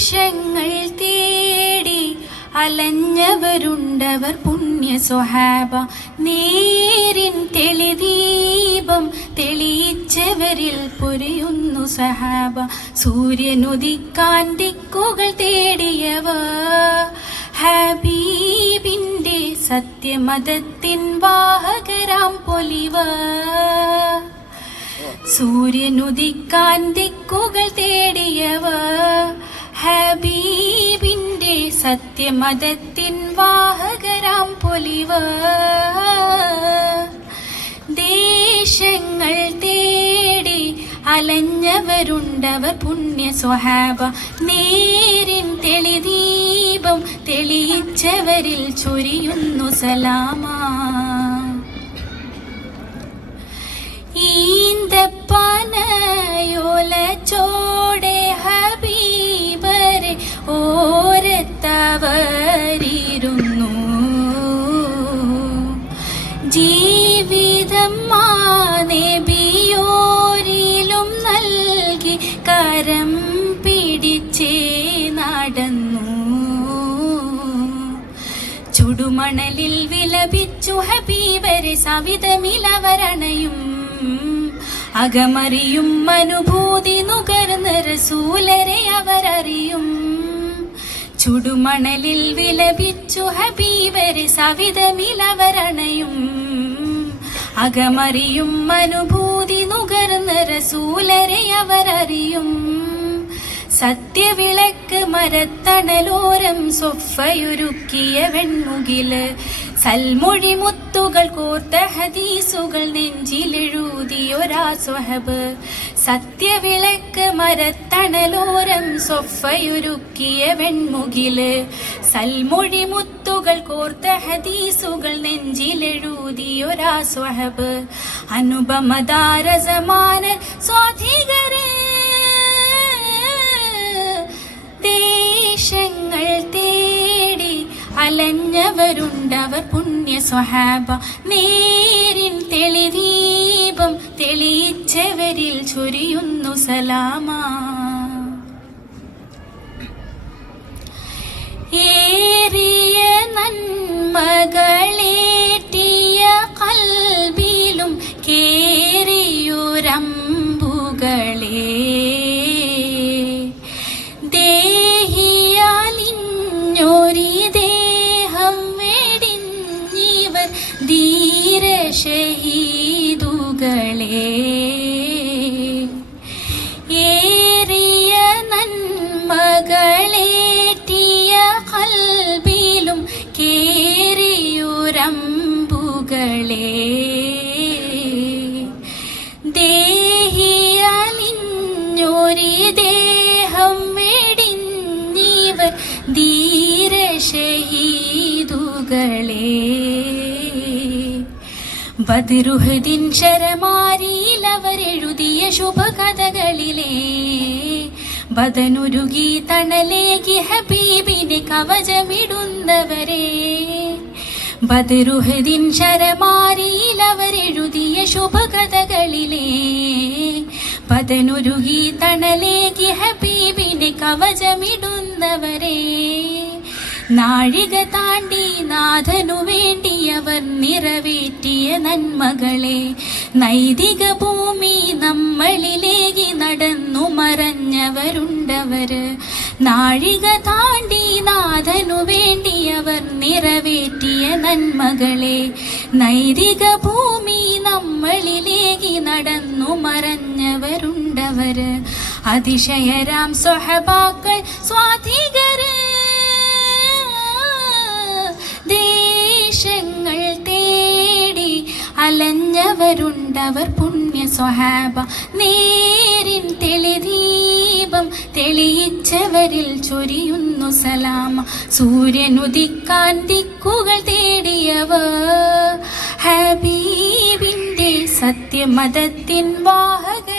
ദേശങ്ങൾ തേടി അലഞ്ഞവരുണ്ടവർ പുണ്യ സ്വഹാബ നേരിൻ തെളിദീപം തെളിയിച്ചവരിൽ പൊരിയുന്നു സഹാബ. സൂര്യനുദിക്കാൻ തേടിയവ. ഹബീബിന്റെ സത്യമതത്തിൻ വാഹകരാം പൊലിവ. സൂര്യനുദിക്കാൻ ദിക്കുകൾ തേടിയവ. ഹബീബിന്റെ സത്യമതത്തിൻ വാഹകരാം പൊലിവ. ദേശങ്ങൾ തേടി അലഞ്ഞവരുണ്ടവർ പുണ്യ സ്വഹാബ. നേരിൻ തെളിദീപം തെളിയിച്ചവരിൽ ചൊരിയുന്നു സലാമാ. ചുടുമണലിൽ വിലപിച്ചു ഹബീബരെ സവിതമിലവരണയും. അകമറിയും അനുഭൂതി നുകർന്ന റസൂലരെ അവരറിയും. ചുടുമണലിൽ വിലപിച്ചു ഹബീബരെ സവിതമിലവരണയും. അകമറിയും അനുഭൂതി നുകർന്ന റസൂലരെ അവരറിയും. സത്യവിളക്ക് മരത്തണലോരം സൊഫയുരുക്കിയ വെൺമുകിൽ സൽമൊഴി മുത്തുകൾ കോർത്ത ഹദീസുകൾ നെഞ്ചിലെഴുതിയൊരാ സ്വഹബ് സത്യവിളക്ക് മരത്തണലോരം സൊഫയുരുക്കിയ വെൺമുകിൽ സൽമൊഴി മുത്തുകൾ കോർത്ത ഹദീസുകൾ നെഞ്ചിലെഴുതിയൊരാ സ്വഹബ് അനുപമദാരസമാന സ്വാധികരേ അലഞ്ഞവരുണ്ടവർ പുണ്യ സ്വഹാബ നേരിൻ തെളിദീപം തെളിയിച്ചവരിൽ ചൊരിയുന്നു സലാമ. ഏറിയ നന്മകളേറ്റിയ കൽബിലും കേറിയൊരമ്പുകളേ കേറിയൊരമ്പുകളെ ദേഹിയാലിഞ്ഞൊരി ദേഹം വെടിഞ്ഞിവർ ധീരഷഹീദുകളെ ബദിറുഹദിൻ ശരമാരിയിൽ അവരെഴുതിയ ശുഭകഥകളിലെ ബദനുരുകി തണലേകി ഹബീബിനെ കവചമിടുന്നവരെ. ബദറുഹദിൻ ശരമാരിയിൽ അവരെഴുതിയ ശുഭകഥകളിലെ. പതനുരുകി തണലേകി ഹബീബിനെ കവചമിടുന്നവരെ. നാഴിക താണ്ടി നാഥനു വേണ്ടിയവർ നിറവേറ്റിയ നന്മകളെ. നൈതിക ഭൂമി നമ്മളിലേക്ക് നടന്നു മറഞ്ഞവരുണ്ടവര്. നാഴിക താണ്ടി നാഥനു വേണ്ടിയവർ നിറവേറ്റിയ നന്മകളെ നൈതിക ഭൂമി നമ്മളിലേക്ക് നടന്നു മറഞ്ഞവരുണ്ടവര്. അതിശയരാം സ്വഹബാക്കൾ സ്വാധികര്. ദേശങ്ങൾ തേടി അലഞ്ഞവരുണ്ടവർ പുണ്യ സ്വഹാബ. നേരിൻ തെളിയിച്ചവരിൽ ചൊരിയുന്നു സലാമ സൂര്യനുദിക്കാൻ ദിക്കുകൾ ഹബീബിന്റെ ഹബീബിന്റെ സത്യമതത്തിൻ വാഹക